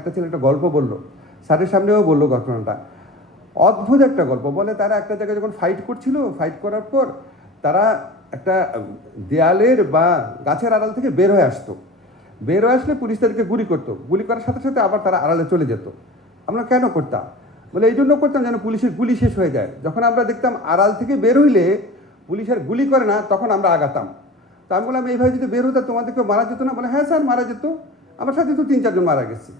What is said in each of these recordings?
একটা ছেলে একটা গল্প বলল স্যারের সামনেও বললো ঘটনাটা অদ্ভুত একটা গল্প বলে তারা একটা জায়গায় যখন ফাইট করছিল ফাইট করার পর তারা একটা দেয়ালের বা গাছের আড়াল থেকে বের হয়ে আসতো বের হয়ে আসলে পুলিশ তাদেরকে গুলি করতো গুলি করার সাথে সাথে আবার তারা আড়ালে চলে যেত আমরা কেন করতাম বলে এই জন্য করতাম যেন পুলিশের গুলি শেষ হয়ে যায় যখন আমরা দেখতাম আড়াল থেকে বের হইলে পুলিশের গুলি করে না তখন আমরা আগাতাম তা আমি বললাম এইভাবে যদি বের হতো তোমাদেরকে মারা যেত না বলে হ্যাঁ স্যার মারা যেত আমার সাথে তো তিন চারজন মারা গেছে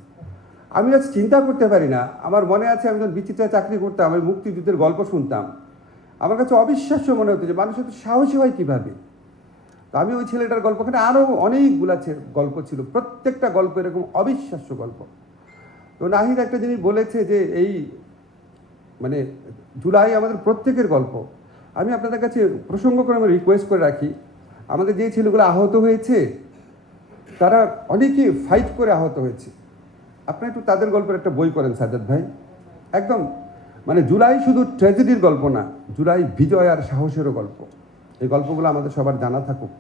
আমি আজ চিন্তা করতে পারি না আমার মনে আছে আমি যখন বিচিত্রায় চাকরি করতাম আমি মুক্তিযুদ্ধের গল্প শুনতাম আমার কাছে অবিশ্বাস্য মনে হতো যে মানুষ এত সাহসী হয় কীভাবে তো আমি ওই ছেলেটার গল্প ওখানে আরও অনেকগুলা গল্প ছিল প্রত্যেকটা গল্প এরকম অবিশ্বাস্য গল্প তো নাহিদ একটা জিনিস বলেছে যে এই মানে জুলাই আমাদের প্রত্যেকের গল্প আমি আপনাদের কাছে প্রসঙ্গক্রমে রিকোয়েস্ট করে রাখি আমাদের যে ছেলেগুলো আহত হয়েছে তারা অনেকে ফাইট করে আহত হয়েছে আপনি একটু তাদের গল্পের একটা বই করেন সাজাদ ভাই একদম মানে জুলাই শুধু ট্র্যাজেডির গল্প না জুলাই বিজয় আর সাহসেরও গল্প এই গল্পগুলো আমাদের সবার জানা থাকুক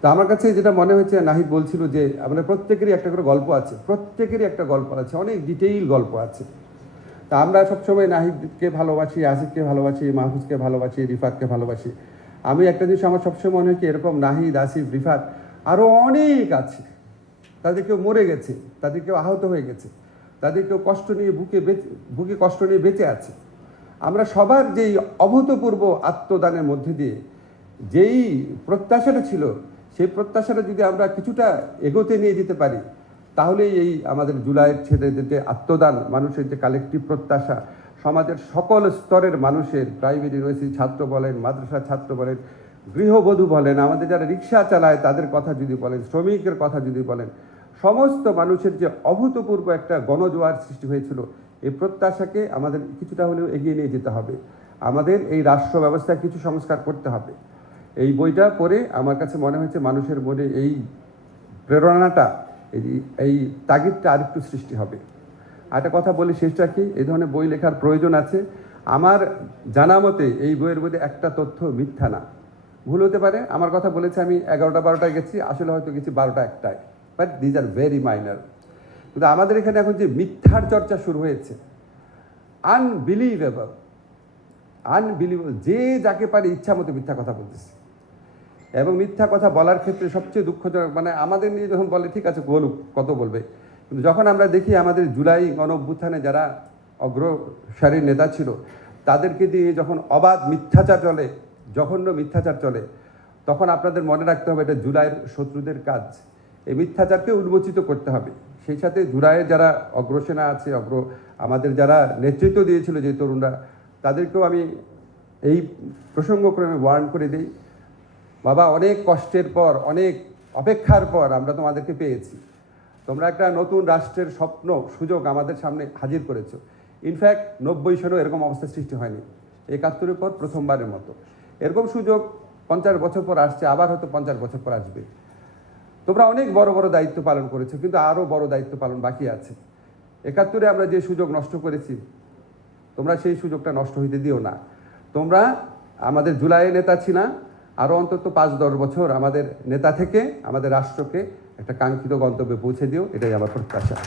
তা আমার কাছে যেটা মনে হয়েছে নাহিদ বলছিল যে আমাদের প্রত্যেকেরই একটা করে গল্প আছে প্রত্যেকেরই একটা গল্প আছে অনেক ডিটেইল গল্প আছে তা আমরা সবসময় নাহিদকে ভালোবাসি আসিফকে ভালোবাসি মাহফুজকে ভালোবাসি রিফাতকে ভালোবাসি আমি একটা জিনিস আমার সবসময় মনে হয় কি এরকম নাহিদ আসিফ রিফাত আরও অনেক আছে তাদের কেউ মরে গেছে তাদের কেউ আহত হয়ে গেছে তাদের কেউ কষ্ট নিয়ে বুকে বেঁচে বুকে কষ্ট নিয়ে বেঁচে আছে আমরা সবার যেই অভূতপূর্ব আত্মদানের মধ্যে দিয়ে যেই প্রত্যাশাটা ছিল সেই প্রত্যাশাটা যদি আমরা কিছুটা এগোতে নিয়ে যেতে পারি তাহলেই এই আমাদের জুলাইয়ের ছেলেদের যে আত্মদান মানুষের যে কালেকটিভ প্রত্যাশা সমাজের সকল স্তরের মানুষের প্রাইমারি রয়েছে ছাত্র বলেন মাদ্রাসা ছাত্র বলেন গৃহবধূ বলেন আমাদের যারা রিক্সা চালায় তাদের কথা যদি বলেন শ্রমিকের কথা যদি বলেন সমস্ত মানুষের যে অভূতপূর্ব একটা গণজোয়ার সৃষ্টি হয়েছিল এই প্রত্যাশাকে আমাদের কিছুটা হলেও এগিয়ে নিয়ে যেতে হবে আমাদের এই রাষ্ট্র ব্যবস্থায় কিছু সংস্কার করতে হবে এই বইটা পড়ে আমার কাছে মনে হয়েছে মানুষের মনে এই প্রেরণাটা এই তাগিদটা আরেকটু সৃষ্টি হবে একটা কথা বলে শেষটা রাখি এই ধরনের বই লেখার প্রয়োজন আছে আমার জানা মতে এই বইয়ের মধ্যে একটা তথ্য মিথ্যা না ভুল হতে পারে আমার কথা বলেছে আমি এগারোটা বারোটায় গেছি আসলে হয়তো গেছি বারোটা একটায় but these are very minor কিন্তু আমাদের এখানে এখন যে মিথ্যার চর্চা শুরু হয়েছে আনবিলিভেবল আনবিলিভেবল যে যাকে পারে ইচ্ছা মতো মিথ্যা কথা বলতেছে এবং মিথ্যা কথা বলার ক্ষেত্রে সবচেয়ে দুঃখজনক মানে আমাদের নিয়ে যখন বলে ঠিক আছে বলুক কত বলবে কিন্তু যখন আমরা দেখি আমাদের জুলাই গণভ্যুত্থানে যারা অগ্রসারী নেতা ছিল তাদেরকে দিয়ে যখন অবাধ মিথ্যাচার চলে জঘন্য মিথ্যাচার চলে তখন আপনাদের মনে রাখতে হবে এটা জুলাইয়ের শত্রুদের কাজ এই মিথ্যাচারকে উন্মোচিত করতে হবে সেই সাথে জুরায়ে যারা অগ্রসেনা আছে অগ্র আমাদের যারা নেতৃত্ব দিয়েছিল যে তরুণরা তাদেরকেও আমি এই প্রসঙ্গক্রমে ওয়ার্ন করে দিই বাবা অনেক কষ্টের পর অনেক অপেক্ষার পর আমরা তোমাদেরকে পেয়েছি তোমরা একটা নতুন রাষ্ট্রের স্বপ্ন সুযোগ আমাদের সামনে হাজির করেছো ইনফ্যাক্ট নব্বই সালেও এরকম অবস্থা সৃষ্টি হয়নি একাত্তরের পর প্রথমবারের মতো এরকম সুযোগ পঞ্চাশ বছর পর আসছে আবার হয়তো পঞ্চাশ বছর পর আসবে তোমরা অনেক বড় বড় দায়িত্ব পালন করেছো কিন্তু আরও বড় দায়িত্ব পালন বাকি আছে একাত্তরে আমরা যে সুযোগ নষ্ট করেছি তোমরা সেই সুযোগটা নষ্ট হইতে দিও না তোমরা আমাদের জুলাইয়ে নেতা ছিলা আরও অন্তত পাঁচ দশ বছর আমাদের নেতা থেকে আমাদের রাষ্ট্রকে একটা কাঙ্ক্ষিত গন্তব্যে পৌঁছে দিও এটাই আমার প্রত্যাশা